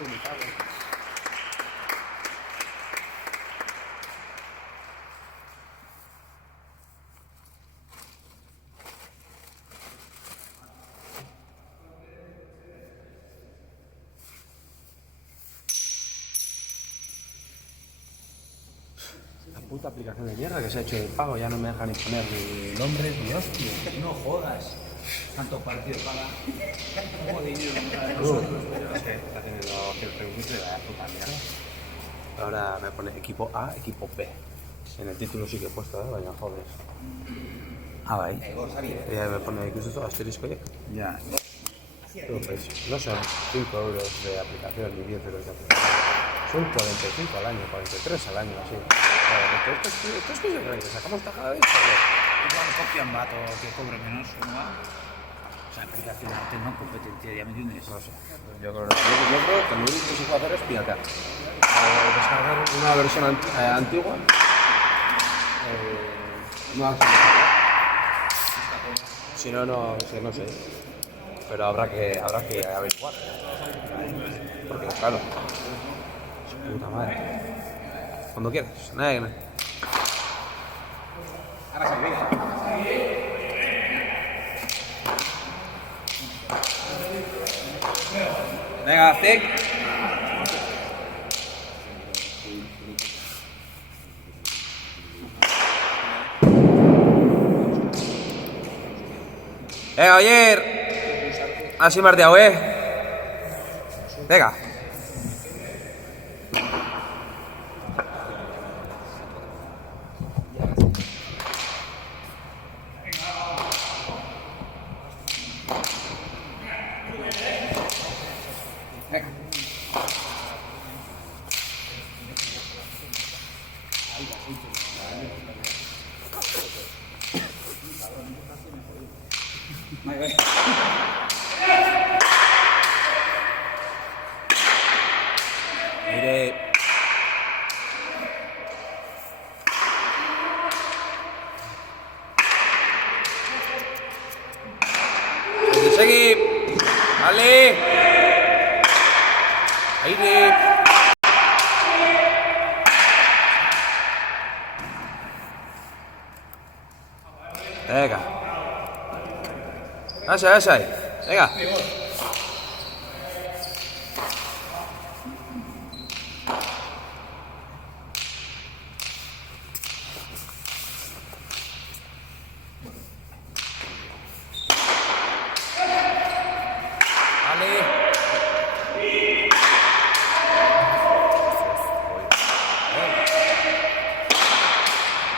La puta aplicación de mierda que se ha hecho de pago, ya no me deja ni poner ni nombres ni hostia. No jodas. Tanto partido para. Joder, Está teniendo cierto inicio de la puta mierda. Ahora me pone equipo A, equipo B. En el título sí que he puesto, vaya joder. Ah, vai. Ya me pone que es esto, asterisco ya. Ya. Pues, no son 5 euros de aplicación ni 10 euros de aplicación. Son 45 al año, 43 al año, así. Esto es que yo creo que sacamos tajada de esto. Igual copian vato que cobre menos una. O sea, aplicación antes no competencia, ¿ya me entiendes? No sé. Yo creo que lo único que se puede hacer es piratear. Descargar una versión antigua. No si no, no sé. Pero habrá que averiguar. Porque claro, su puta madre. Cuando quieras. Nada. Ahora se ve. Venga, Zek. Venga, ayer. Así marteado, Venga. Mire. Seguí. Vale. Aire. Venga. Esa. Venga.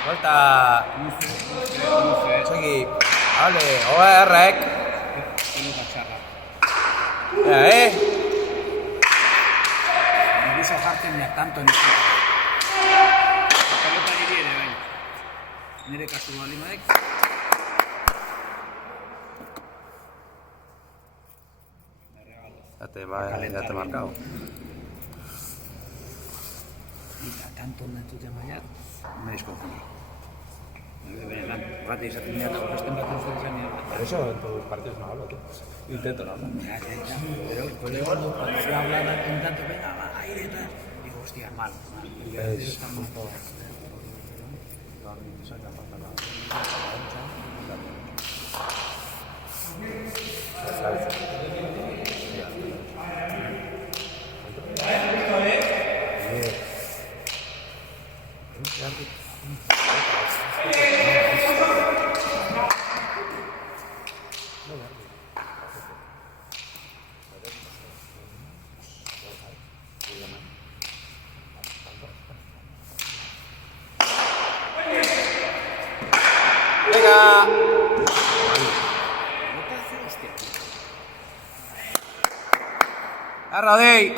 Volta. Segui. Vale, rec. Me gusta jartzen tanto en esto. Pelota que viene, ven. Nire kasu balimaek. Ya te he marcado. Tanto en tu tema ya, me desconfío. Rata y esa tenía que estén batidos de esa mierda. Por eso en tus partidos no hablo, tío. Intento no hablar. Pero cuando se habla en tanto, venga, va, aire, tal. Digo, hostia, mal. Estamos todos. Venga. Arradei.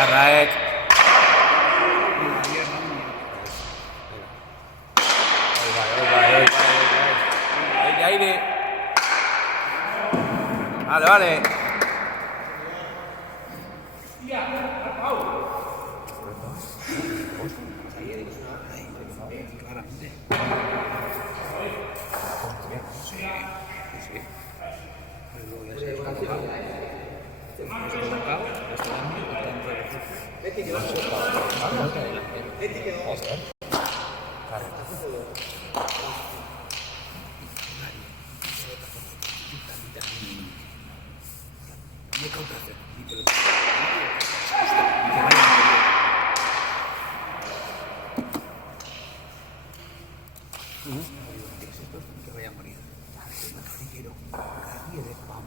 Carraek. Aire. Vale. Claramente. Sí. Luego ya se descolocado. Descolocado, está dando que vaya a morir. Quiero de pan,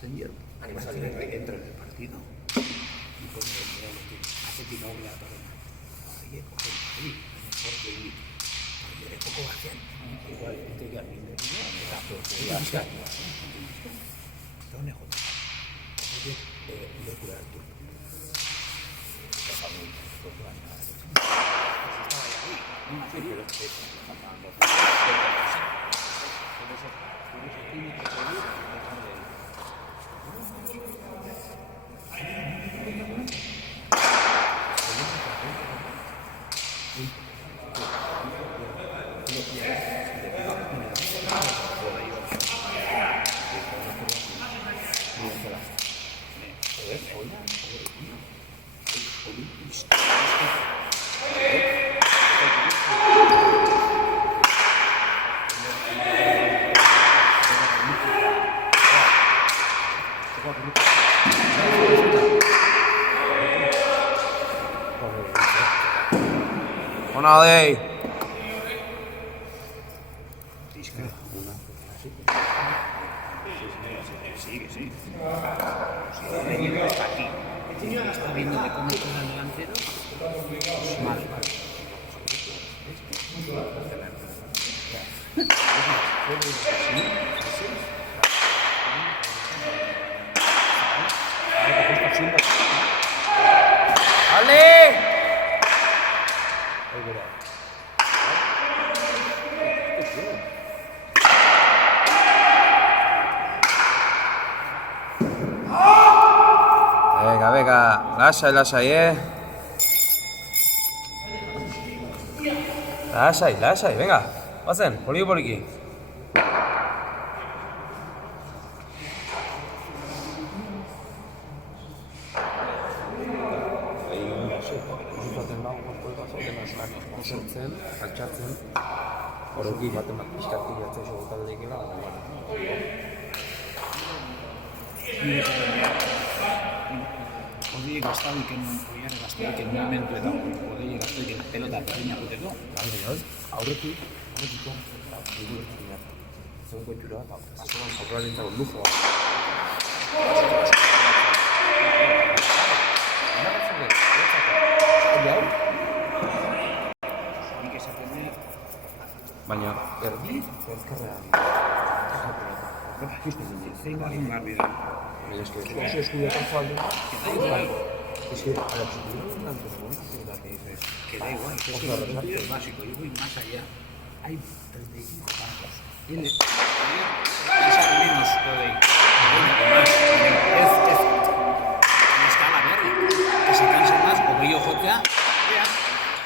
señor. Entra en el partido y pone el dinero que hace tirar una torre. Oye, coge ahí, mejor que ir. Oye, de poco vacian. Igual, te queda bien. Ya está. ¿Dónde joder? Oye, voy a curar tú. Una de Sí. Está viendo de cómo juega el delantero. Pues mal. ¡Ale! Venga, lasai, Lasai, venga, bazen, poliki. Altxatzen, horoki baten bat pizkartik jatzen taldeekela, Odei gaztadik en momentu eta odei gaztadik pelota berdina guteko. Aurretiko, zonko itxura eta azoran aurrarentzako lujoa. Baina, erdi, ezkerrean. Zein garen garbi da. Oso eskudetan joan dira. Es que a la chiquilla no es que da igual, es el básico, yo voy más allá. Hay 35 bancos. Tiene esa menos Odei. Más. Es en escala verde. Que se cansen más, Odei o Jotea, vean,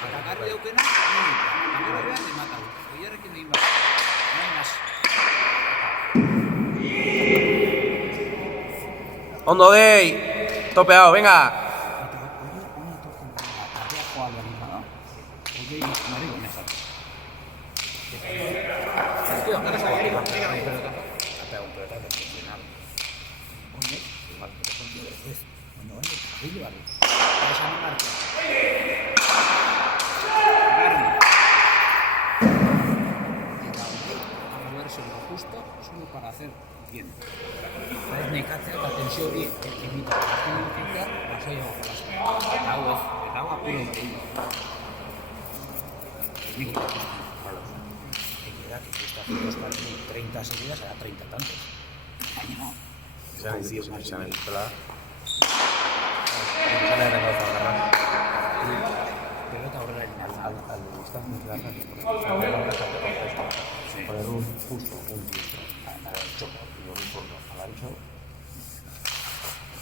atacar de Eukena, no lo vean, le matan. Oye, ahora que no iba. No hay más. Ondo Dei, topeado, venga. Solo para hacer bien. Es nekatzea eta tensio hori egita. Egita, basoia jolastu. Eta hau apuro egin. Digo, egia da, que esta dos partidos 30 seguidas, era 30 tantos. Baina no. Izan Zena eren gauza bakarra. Pelota horrela egin alza. Al distancia de las naciones, poner un justo, un diestro, al choco, y luego un turno al ancho.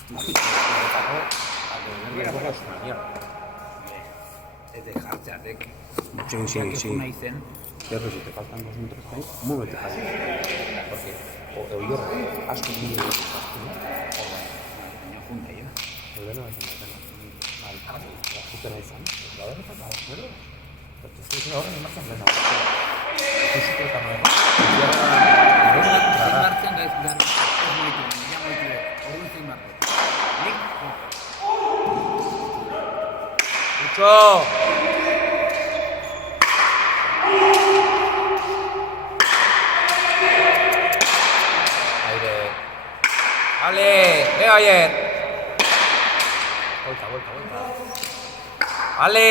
Al tener que juego es una mierda. Ez de jartzeatek. Sí. Nahi zen. Pero si te faltan 2 metros ahí, muévete casi. Porque o yo asko muy bien. Baina junta ya. Volver a hacer una pena. Mal, la justa nahi zen. La verdad es que la verdad. Pero te estoy diciendo ahora en marcha plena. Tú sí que también. Zein martzen da ez moitu. Ja moitu. Orduan zein martzen. Nik? ¡Mucho! Aire. ¡Vale! ¡Venga, ayer! Vuelta. ¡Vale!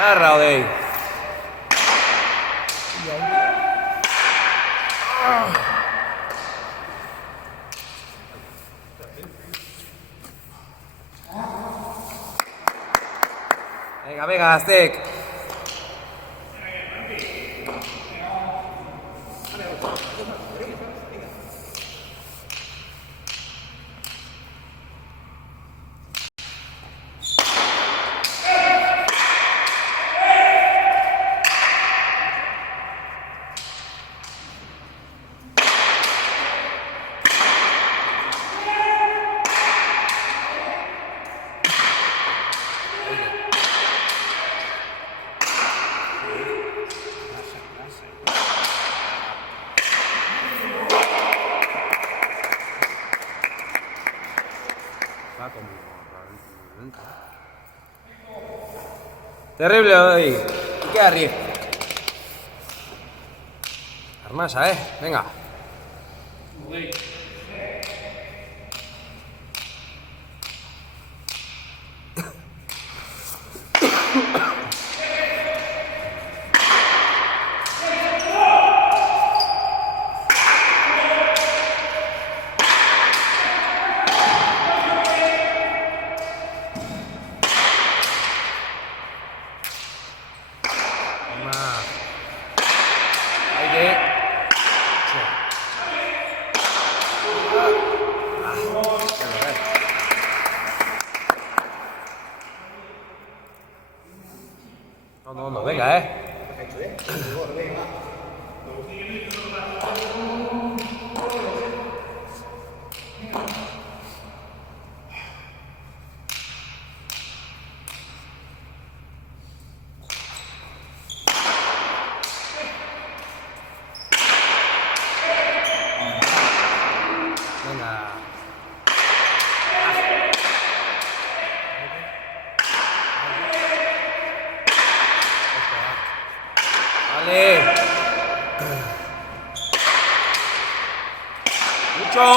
¡Agarra, Odey! Venga, Aztek. Terrible hoy. ¿Qué arriba? Armasa, venga. No, venga, Venga. Vale. Mucho.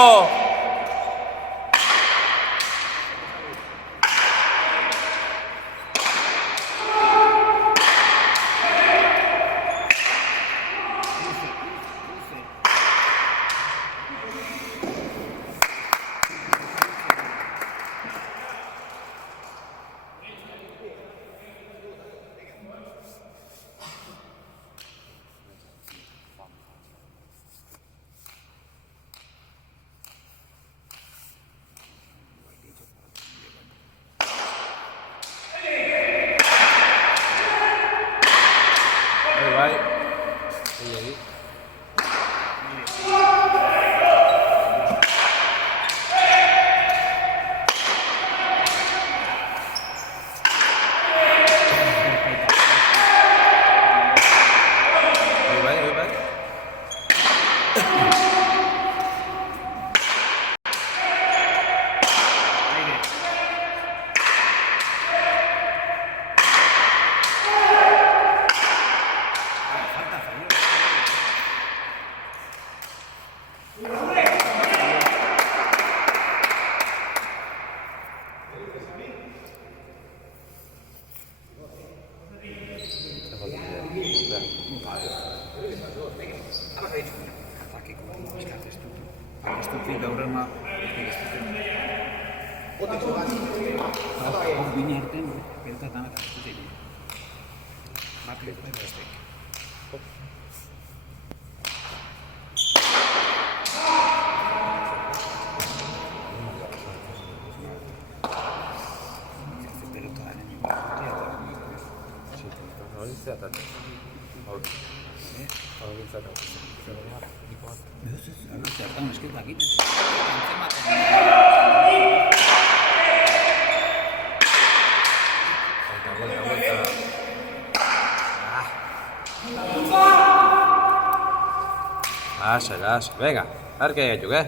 Ez dut gaur ema Bine irten, pelota danak hartu ziren. Batek eta bestek. Pelotaren Hori zeatat. Hori zeatat. zertan esket dakit. Lasai. Venga, a ver qué hay hecho, ¿qué?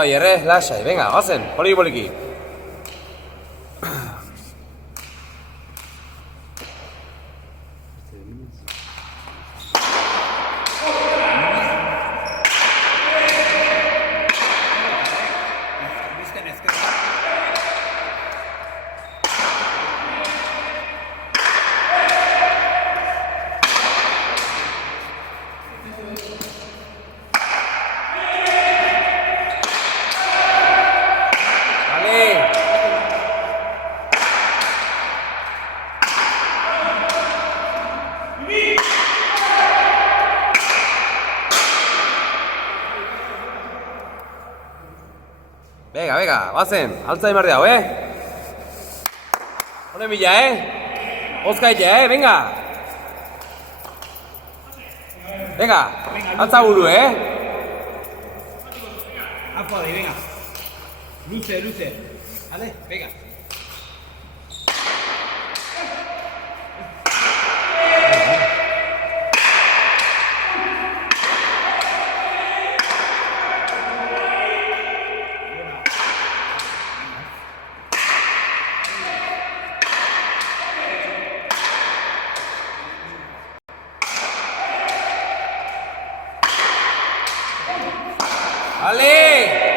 Oye, lasai, venga, goazen, poliki. Venga, venga, bazen, Alzheimer de hau, Hone mila, Ozkaitea, venga. Venga, altza buru, Apa de, venga. Luce, luce. Vale, venga. Ale!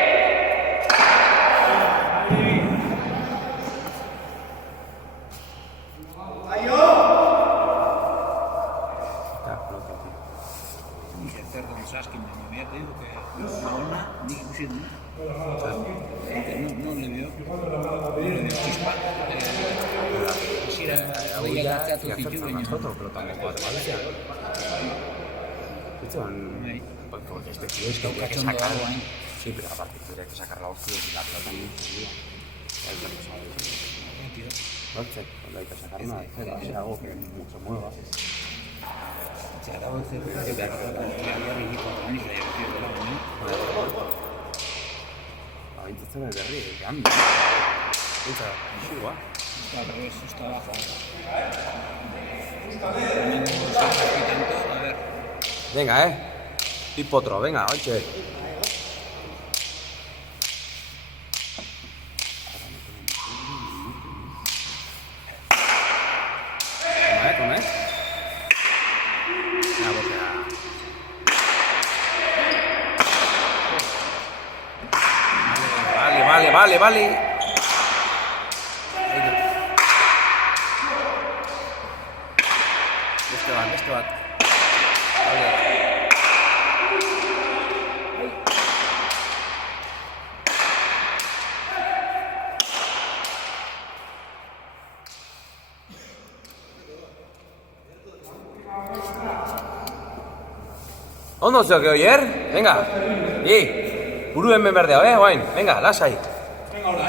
Porque este tío es que habría que sacar. Sí, pero aparte tendría que sacar la opción y la pelota también. No hay que sacar una tercera, es algo que no se mueva. Abintzen berri, cambio. Eta, xua. Está abajo. Venga, Hipotro, venga, oye. ¿Cómo es? Una botella. Vale. Este bat. Vale. Ondo zeok oier? Venga. Buru hemen berdea, guain. Venga, lasai. Venga, hola,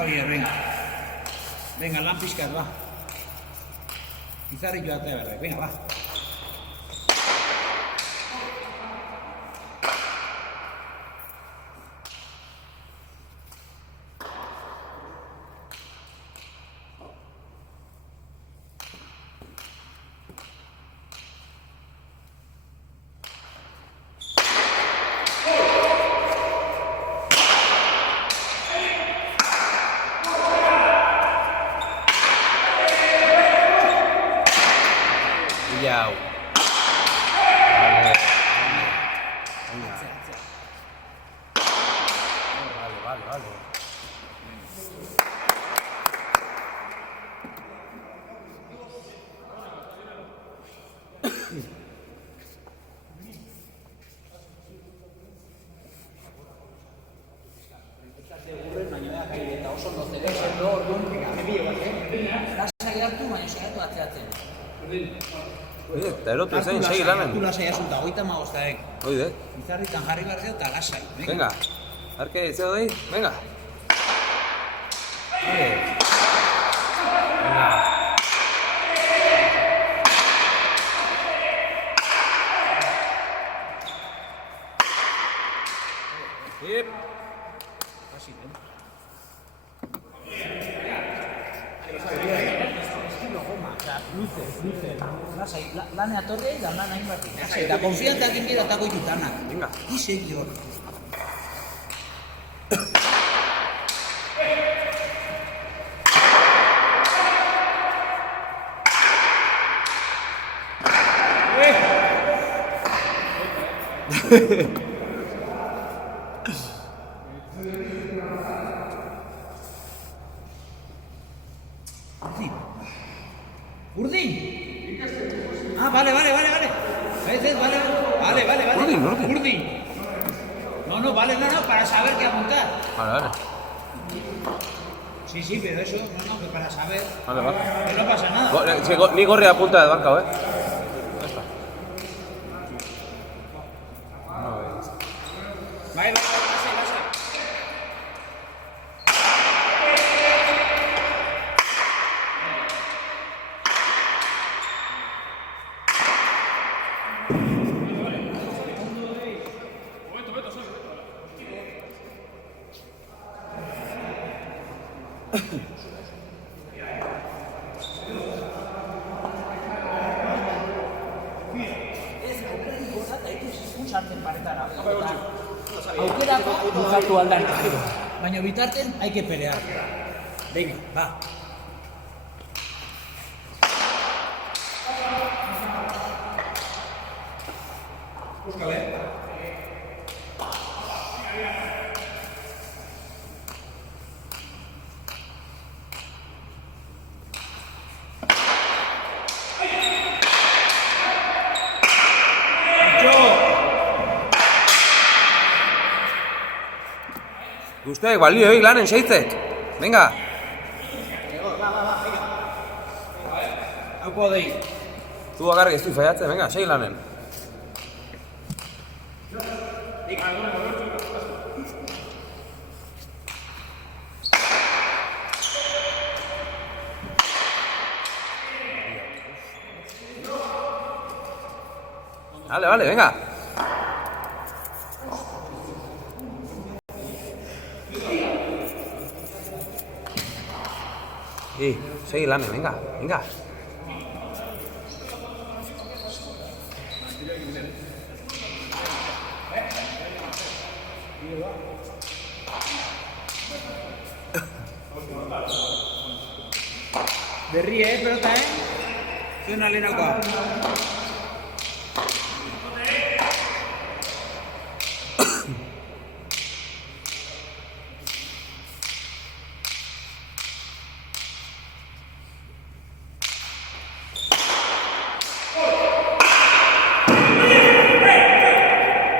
Oye, venga. Venga, lan pizkat, va. Izarri joatea berre, venga, va. Yau. Vale. Eta erotu zein, segi lanen. Hartu lasai asunta, goita magoztaek. Oide. Izarritan jarri behar zeo eta lasai. Venga. Arke, zeo dei? Venga. Venga. Yep. Casi, luze. Lasai, lane atorri da lan hain bat. Eta konfiantzak ingira eta goitu tanak. Venga. Isegi hor. Urdin. Ah, vale. Vale. Urdin. No, vale, para saber qué apuntar. Vale. Sí, pero eso, que para saber. Vale. Que no pasa nada. Ni gorri apunta de bancao, Ya está. Bai, lasai. Aukerako bukatu aldan. Baina bitarten hay que pelear. Venga, va. Guztiak balio, lanen seitzek. Venga. Hauko dei. Zu bakarrik ez du faiatzen, venga, segi lanen. Vale, venga. Segi lanen, venga. Berri, pelota, Zuen alenakoa.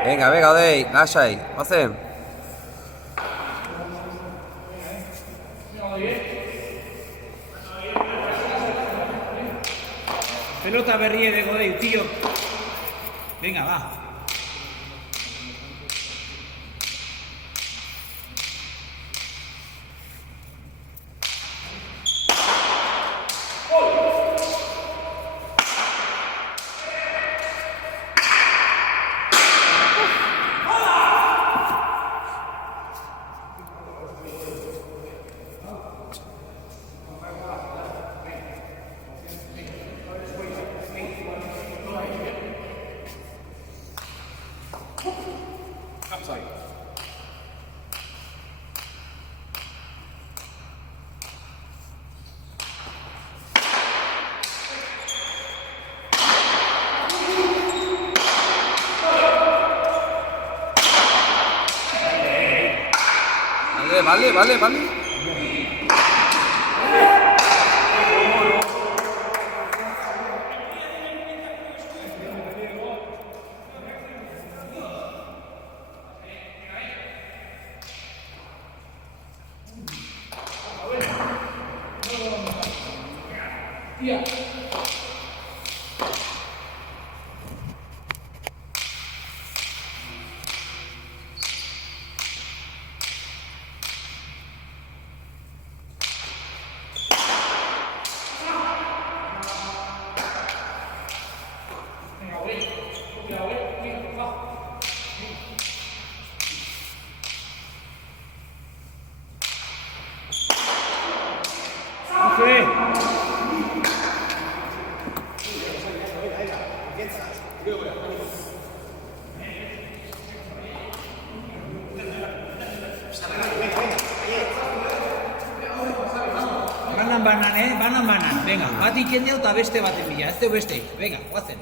Venga, Odei, lasai, bazen. Pelota berri de Godei, tío. Venga, va. Vale. Banan. Venga, bat ikendeu eta beste baten bila. Ez deu beste. Venga, guazen.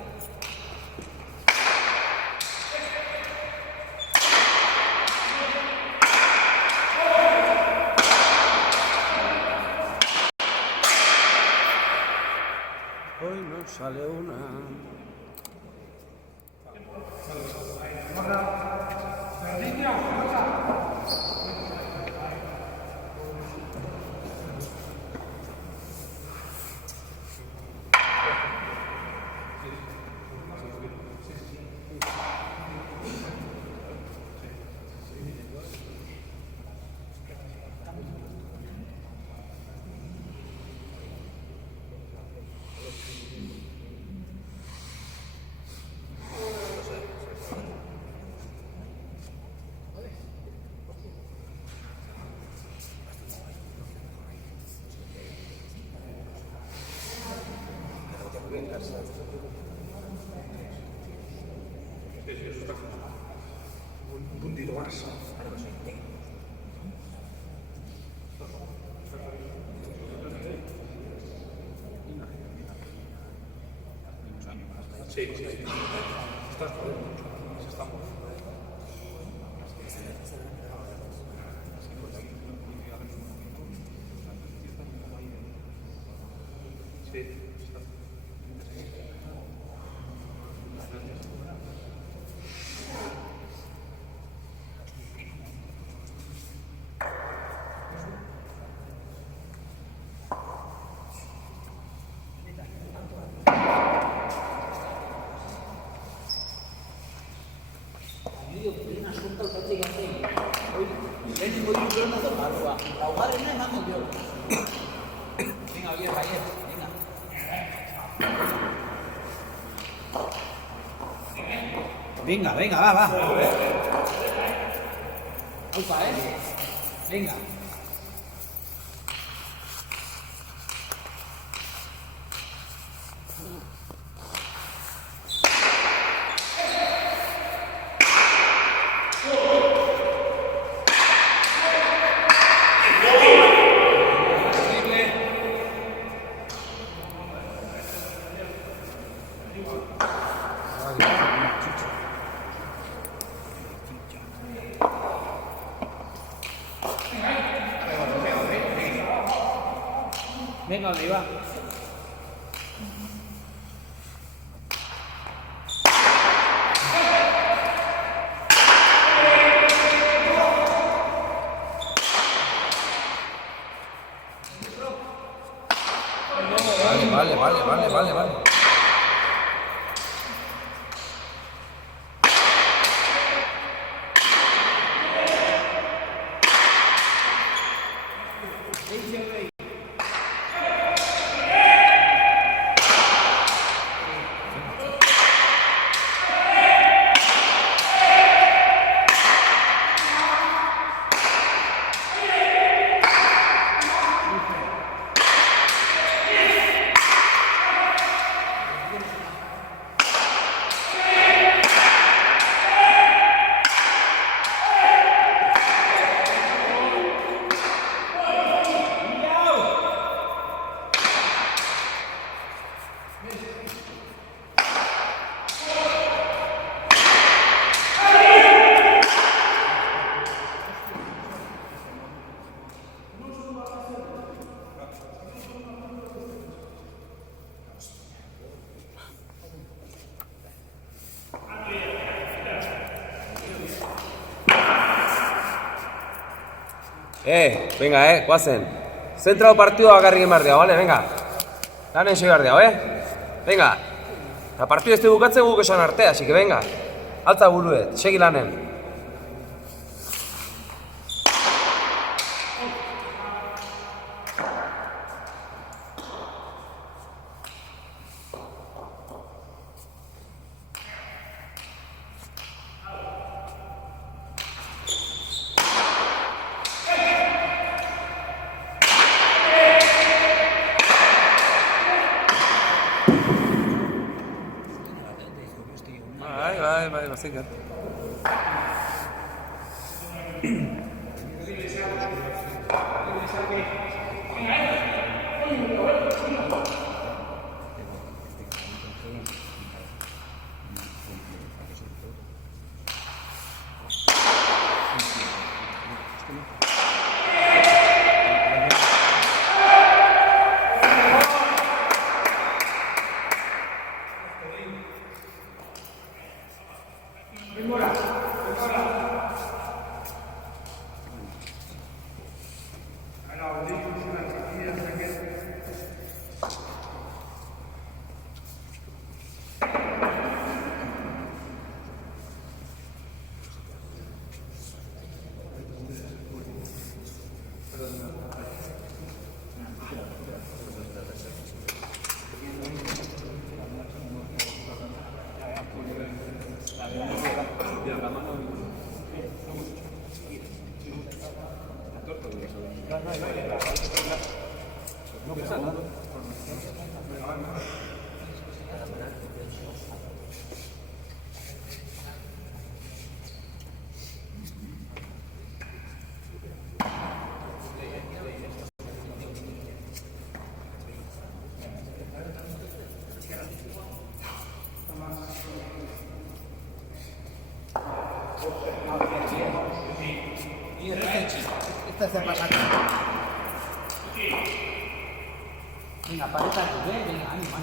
Hoy no sale una. Un puntito más. Sí, sí, sí. Estás jodiendo mucho. Se está moviendo. Sí, está. Venga, venga, va, va. Opa, venga. Venga, arriba. Vale. Venga, guazen. Zentrao partidua bakarrik emardea, bale? Venga. Lanen segardea, Venga. Eta partidu ez bukatzen guk esan arte, así que venga. Altza buruet, segi lanen. Bai, bazekat. Demora. Esta está pasando. Venga, paleta tú, venga, ánimo.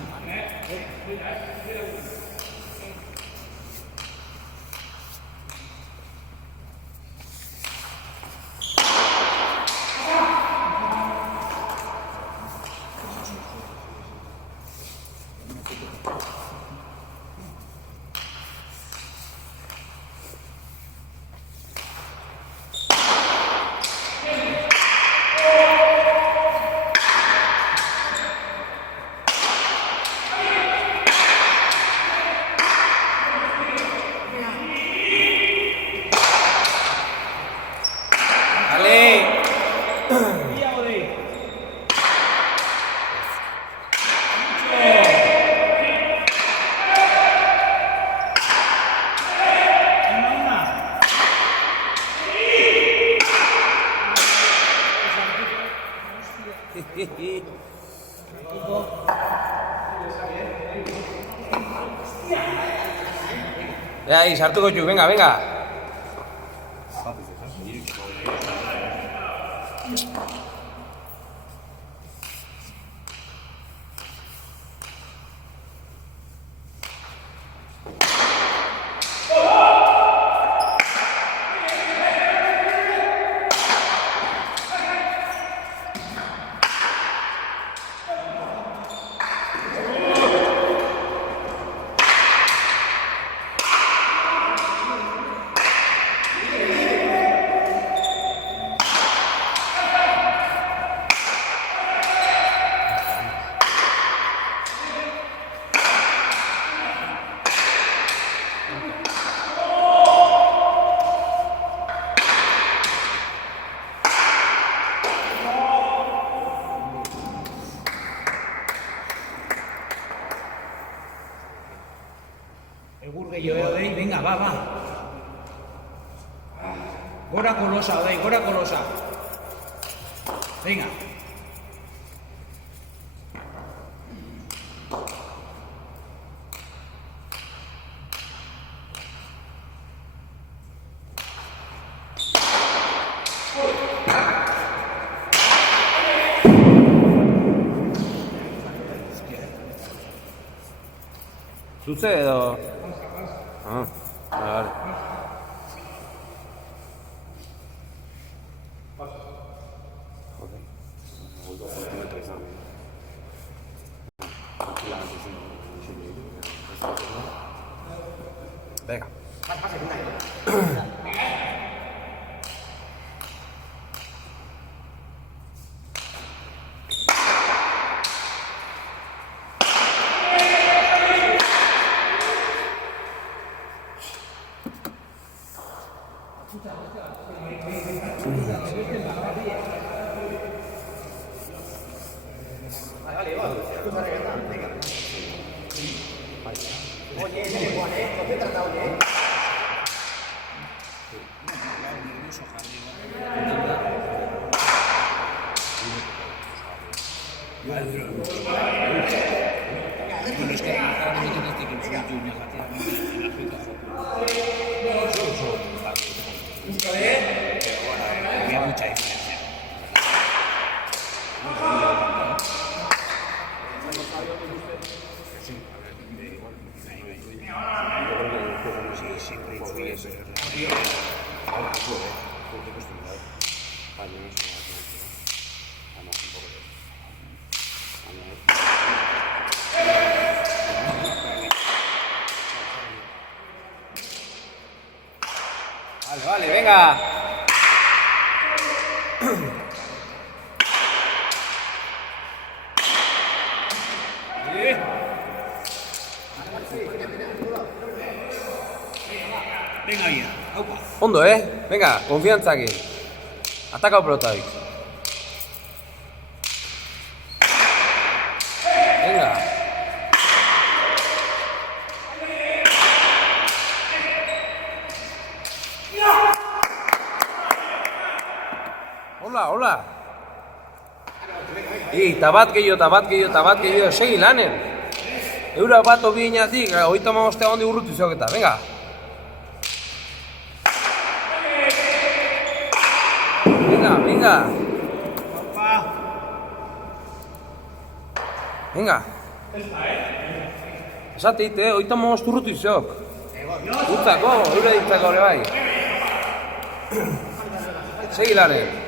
Ahí, sartuko txuk, venga, venga. Egur gehiago, Odei, venga, va. Gora kolosa, Odei, gora kolosa. Venga. Zuze edo... vale. Venga. Había mucha diferencia. Siempre influye eso. Vale, vale, venga. Venga, bien, aupa. Ondo, venga, konfiantzakin. Atakau pelotaik. Venga. Hola. Tabat gehiago, segi lanen. Eura bat obi inatik, 35 handi urrutu izoketa, venga. Venga. Venga. Esatit, oita mozturrutu izok. Utzako, eure ditzako hori bai. Segi lanen.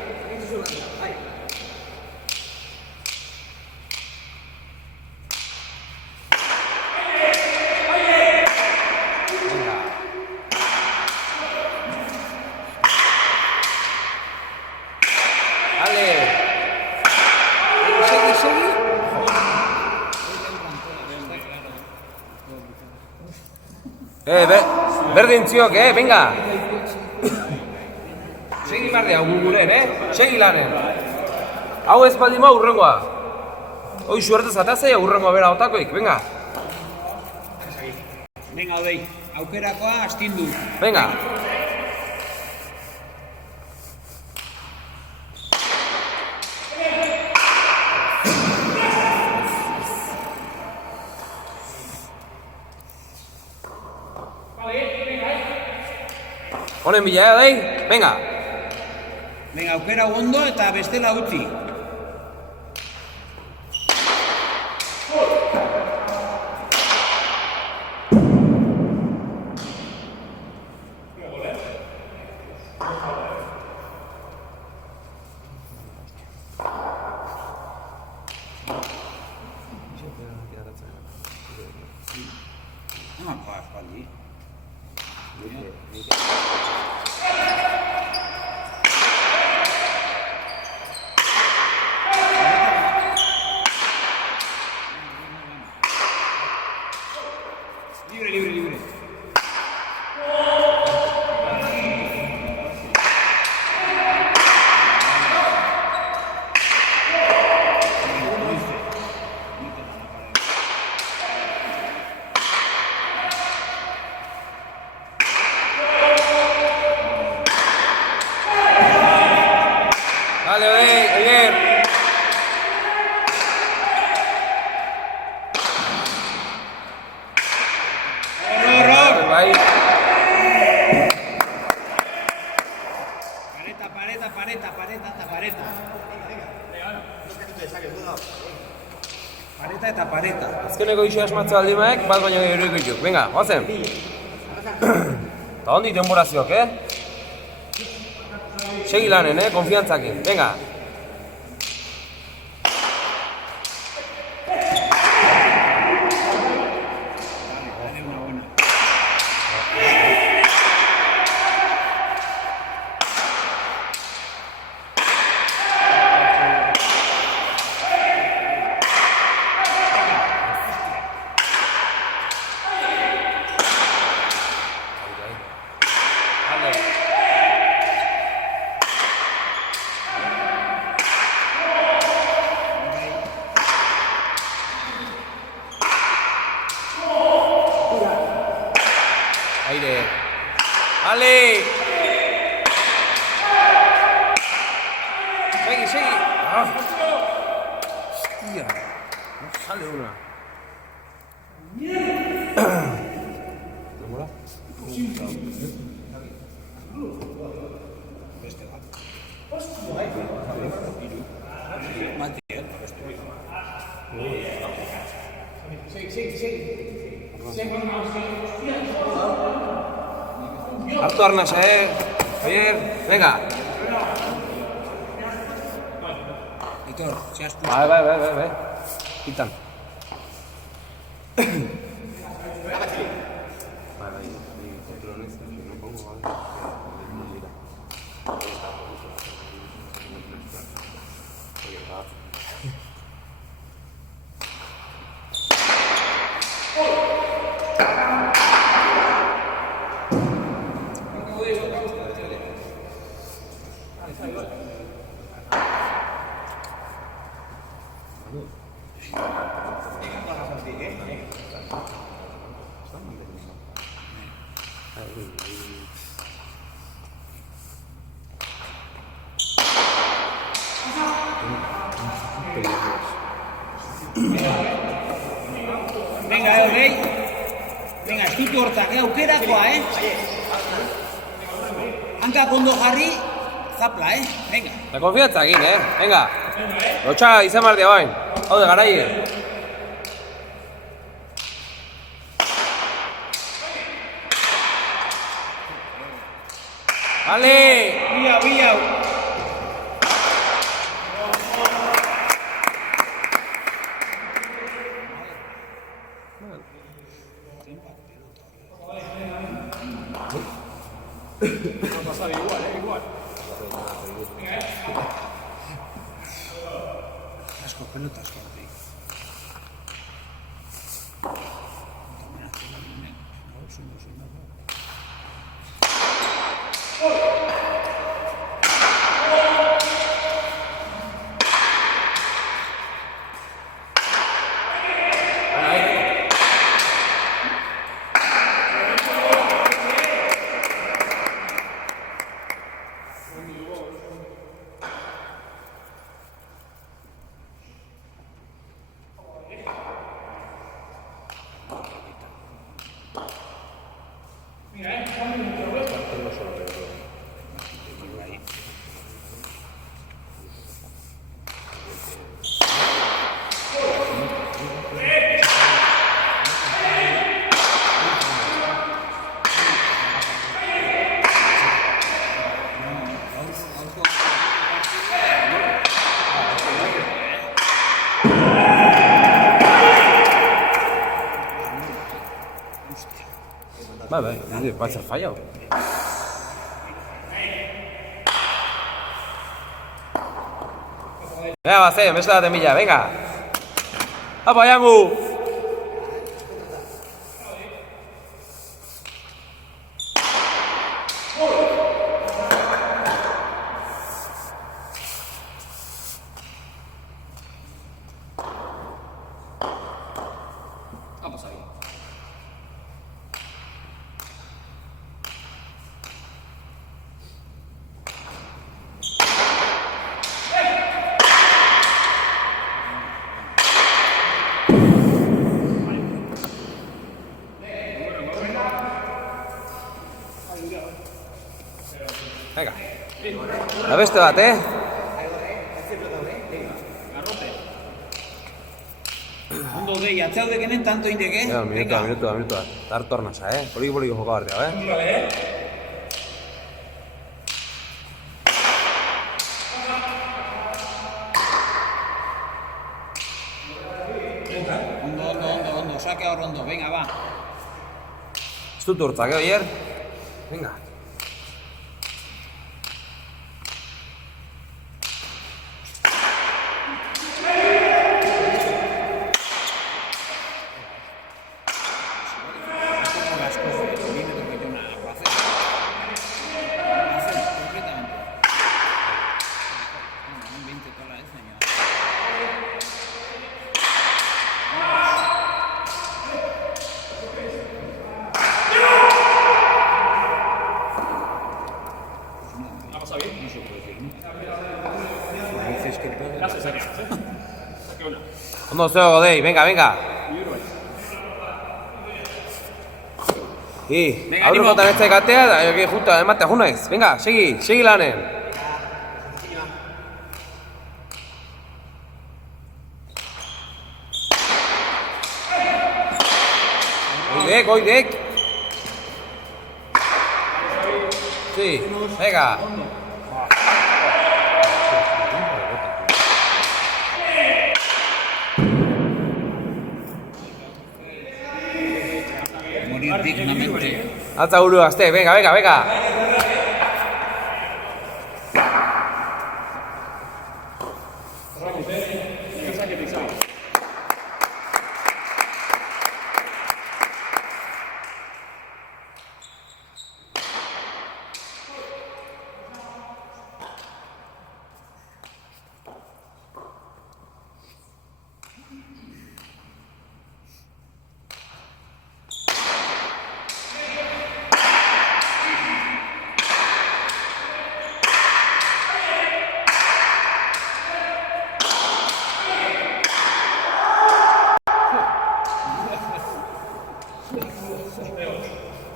Berdin ziok, venga! Segi bardea, guren, Segi lanen. Hau ez baldin ma urrengoa. Hoi suertez atazea urrengoa bera otakoik, venga! Venga, odei, aukerakoa astindu. Venga! Honen bila, odei? Venga! Venga, aukera ondo eta bestela utzi. Libre. Dale, Oyer. Pareta eta pareta. Azkeneko iso asmatze aldimaek, bat baino eroiko ituk. Venga, goazen. Eta hondi denborazioak, Segi lanen, konfiantzakin. Venga. Aire. Ale! Segi. Hostia. No sale una. ¿Demora? Hartu arnasa, Oyer, venga. Aitor, zehaztu. Bai. Pitan. Venga, rei. Venga, estutu hortzak, aukerakoa, Hankak ondo jarri, zapla, venga. La confianza aquí, venga. Lotxa izan behar dira bain. Hau de garai. Vale. Via. Asco, pelotas, corte. Bai, bat zer falla. Venga, Bazen, beste baten bila, venga. Apa, Jangu! Venga. La beste bat, Ondo dei, atzaude genen tanto indeke. Minutua. Dar tornasa, Poliki joko behar dira, Ondo, saque ahora ondo, venga, va. Ez dut urtzak, oier? Venga. Ondo zeo godei, venga. Aurrekotan ez daikatea, da junta, ematea junaiz. Venga, segi lanen. Oidek. Sí, venga. Morir dignamente. Altza buru gazte, venga.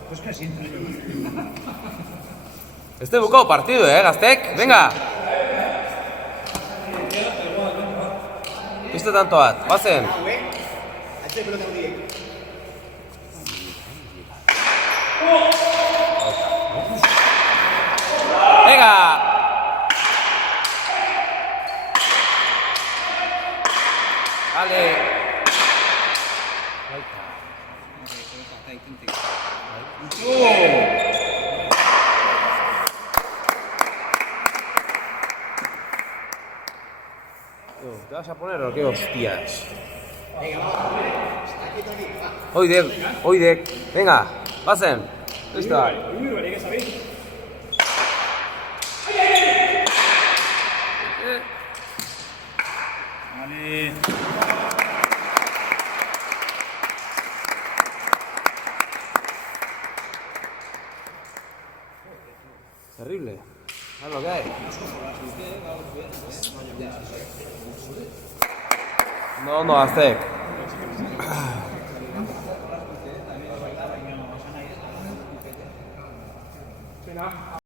Pues casi. Este bukado partido, gaztek? Venga! Piste tanto bat, bazen! Venga! Vale! ¿Te vas a poner o qué hostias? Oidek, venga, bazen. Listo. Vale. Terrible. Es lo que hay. No, Aztec.